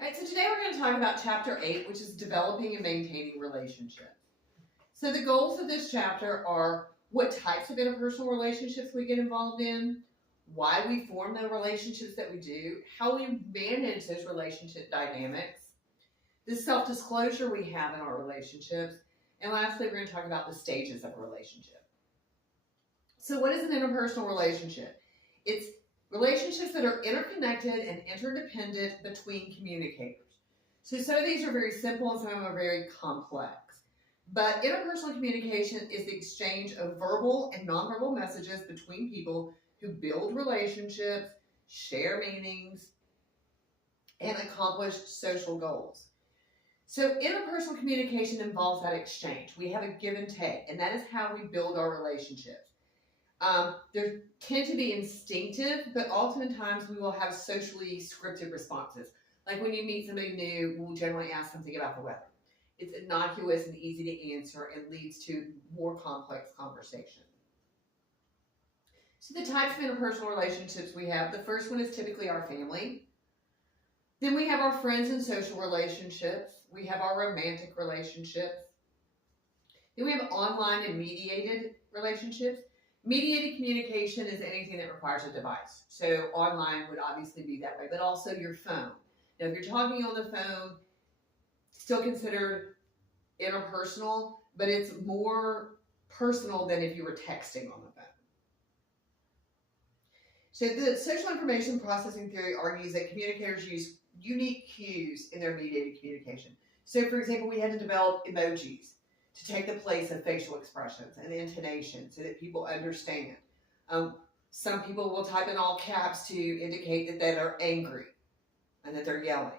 All right, so today we're going to talk about Chapter 8, which is developing and maintaining relationships. So the goals of this chapter are what types of interpersonal relationships we get involved in, why we form the relationships that we do, how we manage those relationship dynamics, the self-disclosure we have in our relationships, and lastly, we're going to talk about the stages of a relationship. So what is an interpersonal relationship? It's relationships that are interconnected and interdependent between communicators. So some of these are very simple and some of them are very complex. But interpersonal communication is the exchange of verbal and nonverbal messages between people who build relationships, share meanings, and accomplish social goals. So interpersonal communication involves that exchange. We have a give and take, and that is how we build our relationships. They tend to be instinctive, but oftentimes we will have socially scripted responses. Like when you meet somebody new, we'll generally ask something about the weather. It's innocuous and easy to answer and leads to more complex conversation. So the types of interpersonal relationships we have, the first one is typically our family. Then we have our friends and social relationships. We have our romantic relationships. Then we have online and mediated relationships. Mediated communication is anything that requires a device. So online would obviously be that way, but also your phone. Now, if you're talking on the phone, still considered interpersonal, but it's more personal than if you were texting on the phone. So the social information processing theory argues that communicators use unique cues in their mediated communication. So, for example, we had to develop emojis to take the place of facial expressions and intonation so that people understand. Some people will type in all caps to indicate that they are angry and that they're yelling.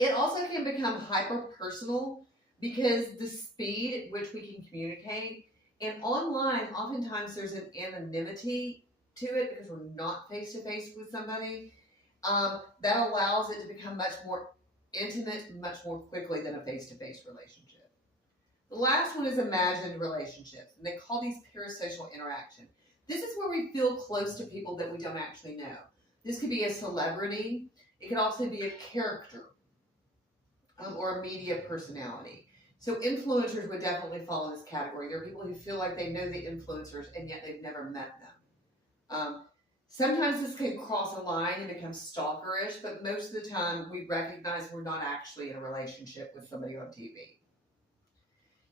It also can become hyper-personal because the speed at which we can communicate, and online, oftentimes there's an anonymity to it because we're not face-to-face with somebody. That allows it to become much more intimate much more quickly than a face-to-face relationship. The last one is imagined relationships, and they call these parasocial interaction. This is where we feel close to people that we don't actually know. This could be a celebrity. It could also be a character or a media personality. So influencers would definitely fall in this category. There are people who feel like they know the influencers, and yet they've never met them. Sometimes this can cross a line and become stalkerish, but most of the time we recognize we're not actually in a relationship with somebody on TV.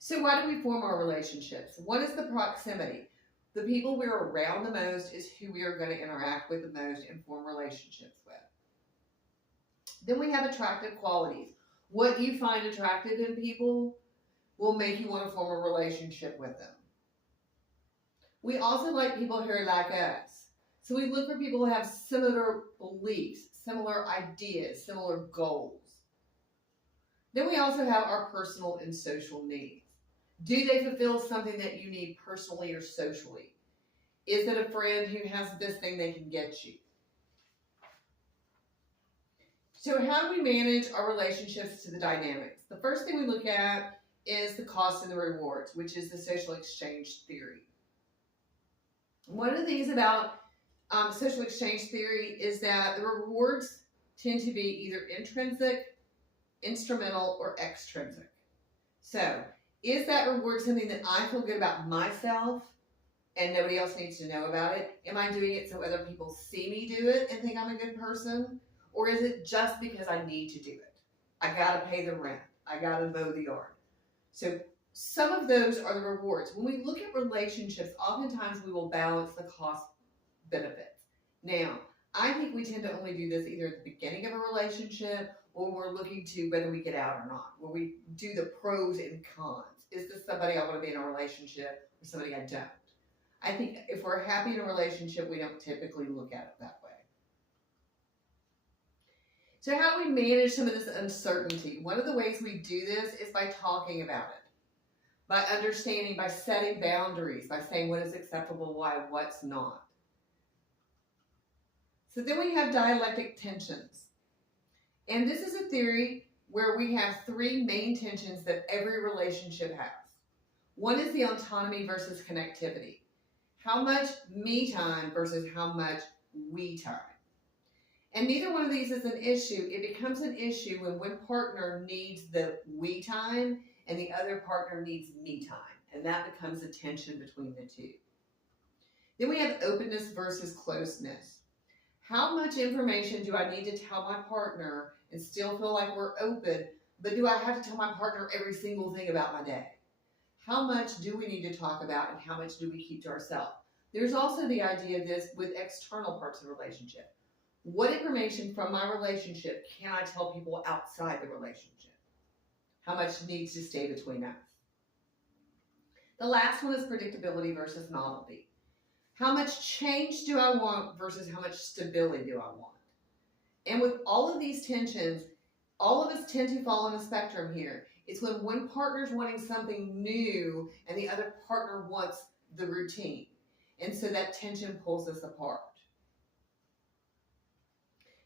So why do we form our relationships? One is the proximity. The people we're around the most is who we are going to interact with the most and form relationships with. Then we have attractive qualities. What you find attractive in people will make you want to form a relationship with them. We also like people who are like us. So we look for people who have similar beliefs, similar ideas, similar goals. Then we also have our personal and social needs. Do they fulfill something that you need personally or socially? Is it a friend who has this thing they can get you? So how do we manage our relationships to the dynamics? The first thing we look at is the cost and the rewards, which is the social exchange theory. One of the things about social exchange theory is that the rewards tend to be either intrinsic, instrumental, or extrinsic. So, is that reward something that I feel good about myself and nobody else needs to know about it? Am I doing it so other people see me do it and think I'm a good person? Or is it just because I need to do it? I gotta pay the rent. I gotta mow the yard. So some of those are the rewards. When we look at relationships, oftentimes we will balance the cost benefits. Now, I think we tend to only do this either at the beginning of a relationship or we're looking to whether we get out or not, where we do the pros and cons. Is this somebody I want to be in a relationship or somebody I don't? I think if we're happy in a relationship, we don't typically look at it that way. So how do we manage some of this uncertainty? One of the ways we do this is by talking about it, by understanding, by setting boundaries, by saying what is acceptable, why, what's not. So then we have dialectic tensions. And this is a theory where we have three main tensions that every relationship has. One is the autonomy versus connectivity. How much me time versus how much we time. And neither one of these is an issue. It becomes an issue when one partner needs the we time and the other partner needs me time. And that becomes a tension between the two. Then we have openness versus closeness. How much information do I need to tell my partner and still feel like we're open, but do I have to tell my partner every single thing about my day? How much do we need to talk about and how much do we keep to ourselves? There's also the idea of this with external parts of the relationship. What information from my relationship can I tell people outside the relationship? How much needs to stay between us? The last one is predictability versus novelty. How much change do I want versus how much stability do I want? And with all of these tensions, all of us tend to fall on a spectrum here. It's when one partner's wanting something new and the other partner wants the routine. And so that tension pulls us apart.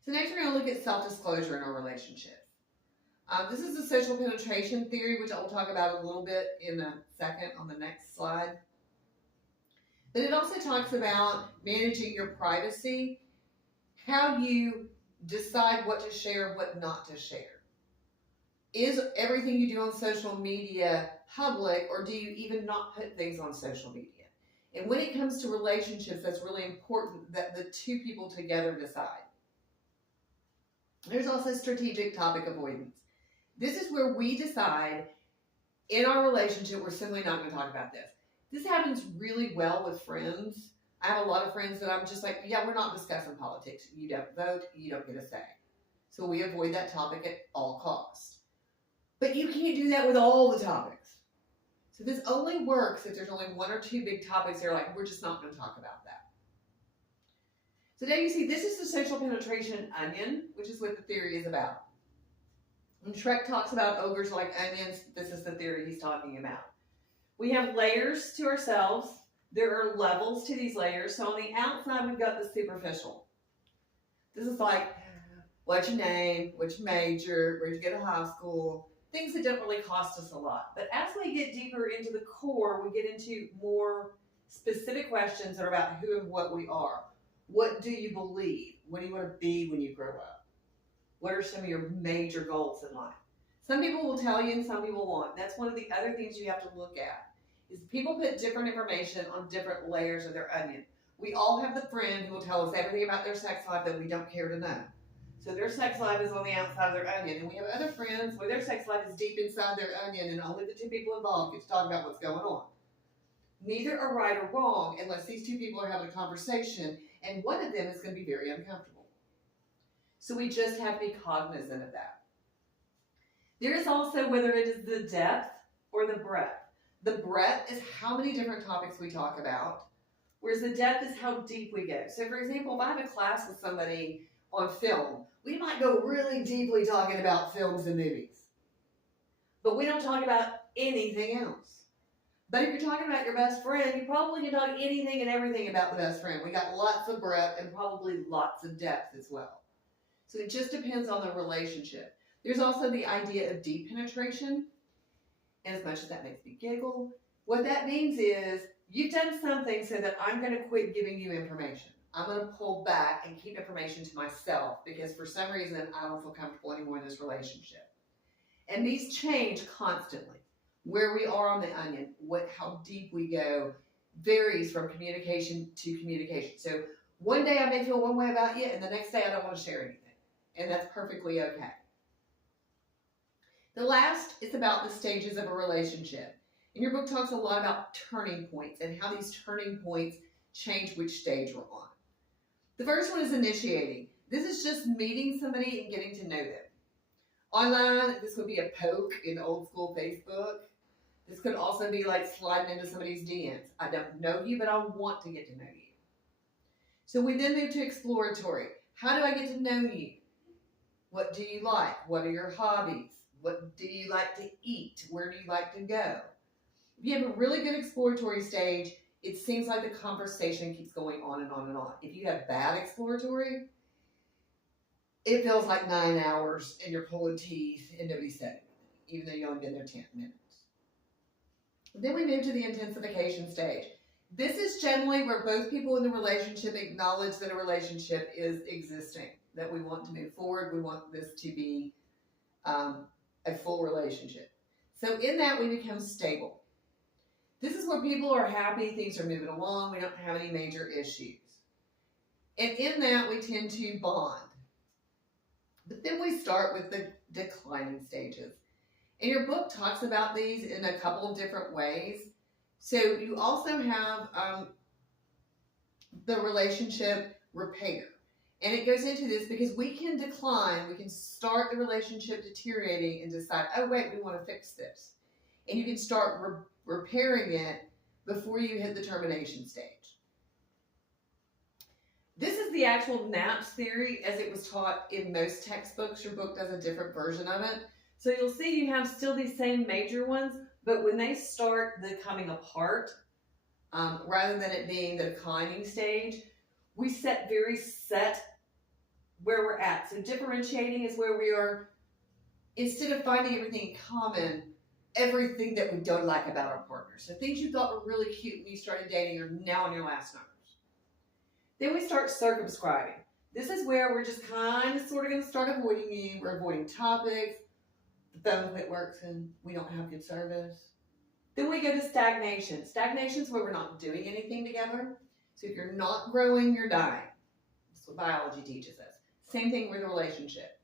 So next we're going to look at self-disclosure in our relationship. This is the social penetration theory, which I will talk about a little bit in a second on the next slide. But it also talks about managing your privacy, how you decide what to share, what not to share. Is everything you do on social media public, or do you even not put things on social media? And when it comes to relationships, that's really important that the two people together decide. There's also strategic topic avoidance. This is where we decide in our relationship, we're simply not going to talk about this. This happens really well with friends. I have a lot of friends that I'm just like, yeah, we're not discussing politics. You don't vote, you don't get a say. So we avoid that topic at all costs. But you can't do that with all the topics. So this only works if there's only one or two big topics that are like, we're just not going to talk about that. So now you see, this is the social penetration onion, which is what the theory is about. When Shrek talks about ogres like onions, this is the theory he's talking about. We have layers to ourselves. There are levels to these layers. So on the outside, we've got the superficial. This is like, what's your name? What's your major? Where'd you go to high school? Things that don't really cost us a lot. But as we get deeper into the core, we get into more specific questions that are about who and what we are. What do you believe? What do you want to be when you grow up? What are some of your major goals in life? Some people will tell you and some people won't. That's one of the other things you have to look at. Is people put different information on different layers of their onion. We all have the friend who will tell us everything about their sex life that we don't care to know. So their sex life is on the outside of their onion. And we have other friends where their sex life is deep inside their onion and only the two people involved get to talk about what's going on. Neither are right or wrong unless these two people are having a conversation and one of them is going to be very uncomfortable. So we just have to be cognizant of that. There is also whether it is the depth or the breadth. The breadth is how many different topics we talk about, whereas the depth is how deep we go. So for example, if I have a class with somebody on film, we might go really deeply talking about films and movies, but we don't talk about anything else. But if you're talking about your best friend, you probably can talk anything and everything about the best friend. We got lots of breadth and probably lots of depth as well. So it just depends on the relationship. There's also the idea of deep penetration. And as much as that makes me giggle, what that means is you've done something so that I'm going to quit giving you information. I'm going to pull back and keep information to myself because for some reason I don't feel comfortable anymore in this relationship. And these change constantly. Where we are on the onion, how deep we go varies from communication to communication. So one day I may feel one way about you and the next day I don't want to share anything. And that's perfectly okay. The last is about the stages of a relationship. And your book talks a lot about turning points and how these turning points change which stage we're on. The first one is initiating. This is just meeting somebody and getting to know them. Online, this would be a poke in old school Facebook. This could also be like sliding into somebody's DMs. I don't know you, but I want to get to know you. So we then move to exploratory. How do I get to know you? What do you like? What are your hobbies? What do you like to eat? Where do you like to go? If you have a really good exploratory stage, it seems like the conversation keeps going on and on and on. If you have bad exploratory, it feels like 9 hours and you're pulling teeth and nobody's said anything, even though you only been there 10 minutes. Then we move to the intensification stage. This is generally where both people in the relationship acknowledge that a relationship is existing. that we want to move forward. We want this to be a full relationship. So in that, we become stable. This is where people are happy, things are moving along, we don't have any major issues. And in that, we tend to bond. But then we start with the declining stages. And your book talks about these in a couple of different ways. So you also have the relationship repair. And it goes into this because we can decline, we can start the relationship deteriorating and decide, oh wait, we want to fix this. And you can start repairing it before you hit the termination stage. This is the actual NAPS theory as it was taught in most textbooks. Your book does a different version of it. So you'll see you have still these same major ones, but when they start the coming apart, rather than it being the declining stage, we set where we're at. So differentiating is where we are, instead of finding everything in common, everything that we don't like about our partner. So things you thought were really cute when you started dating are now on your last numbers. Then we start circumscribing. This is where we're just kind of sort of going to start avoiding you. We're avoiding topics. The phone quit working. We don't have good service. Then we go to stagnation. Stagnation is where we're not doing anything together. So if you're not growing, you're dying. That's what biology teaches us. Same thing with a relationship.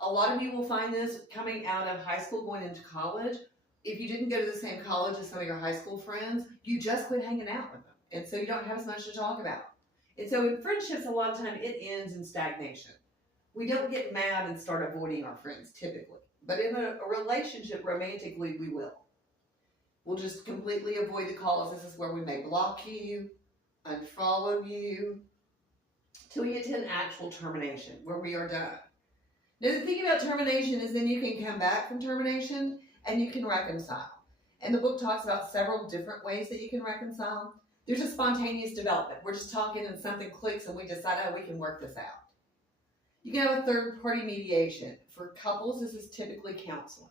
A lot of you will find this coming out of high school, going into college. If you didn't go to the same college as some of your high school friends, you just quit hanging out with them. And so you don't have as much to talk about. And so in friendships, a lot of time it ends in stagnation. We don't get mad and start avoiding our friends typically. But in a relationship, romantically, we will. We'll just completely avoid the calls. This is where we may block you, unfollow you, till we get to an actual termination, where we are done. Now, the thing about termination is then you can come back from termination and you can reconcile. And the book talks about several different ways that you can reconcile. There's a spontaneous development. We're just talking and something clicks and we decide, oh, we can work this out. You can have a third-party mediation. For couples, this is typically counseling.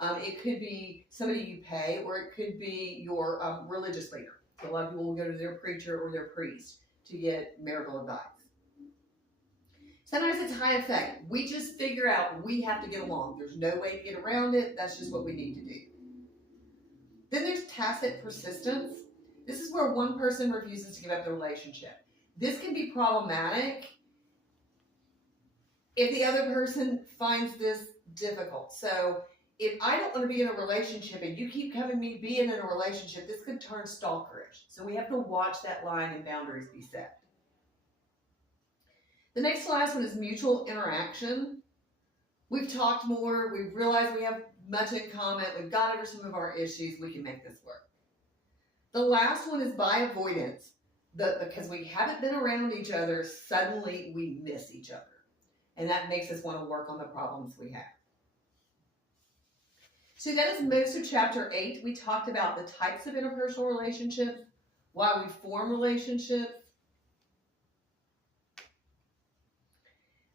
It could be somebody you pay, or it could be your religious leader. So a lot of people will go to their preacher or their priest to get marital advice. Sometimes it's high effect. We just figure out we have to get along. There's no way to get around it. That's just what we need to do. Then there's tacit persistence. This is where one person refuses to give up the relationship. This can be problematic if the other person finds this difficult. So if I don't want to be in a relationship and you keep coming me being in a relationship, this could turn stalkerish. So we have to watch that line and boundaries be set. The next last one is mutual interaction. We've talked more. We've realized we have much in common. We've got over some of our issues. We can make this work. The last one is by avoidance. Because we haven't been around each other, suddenly we miss each other. And that makes us want to work on the problems we have. So that is most of chapter 8. We talked about the types of interpersonal relationships, why we form relationships,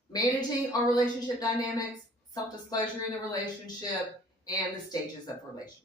managing our relationship dynamics, self-disclosure in the relationship, and the stages of relationship.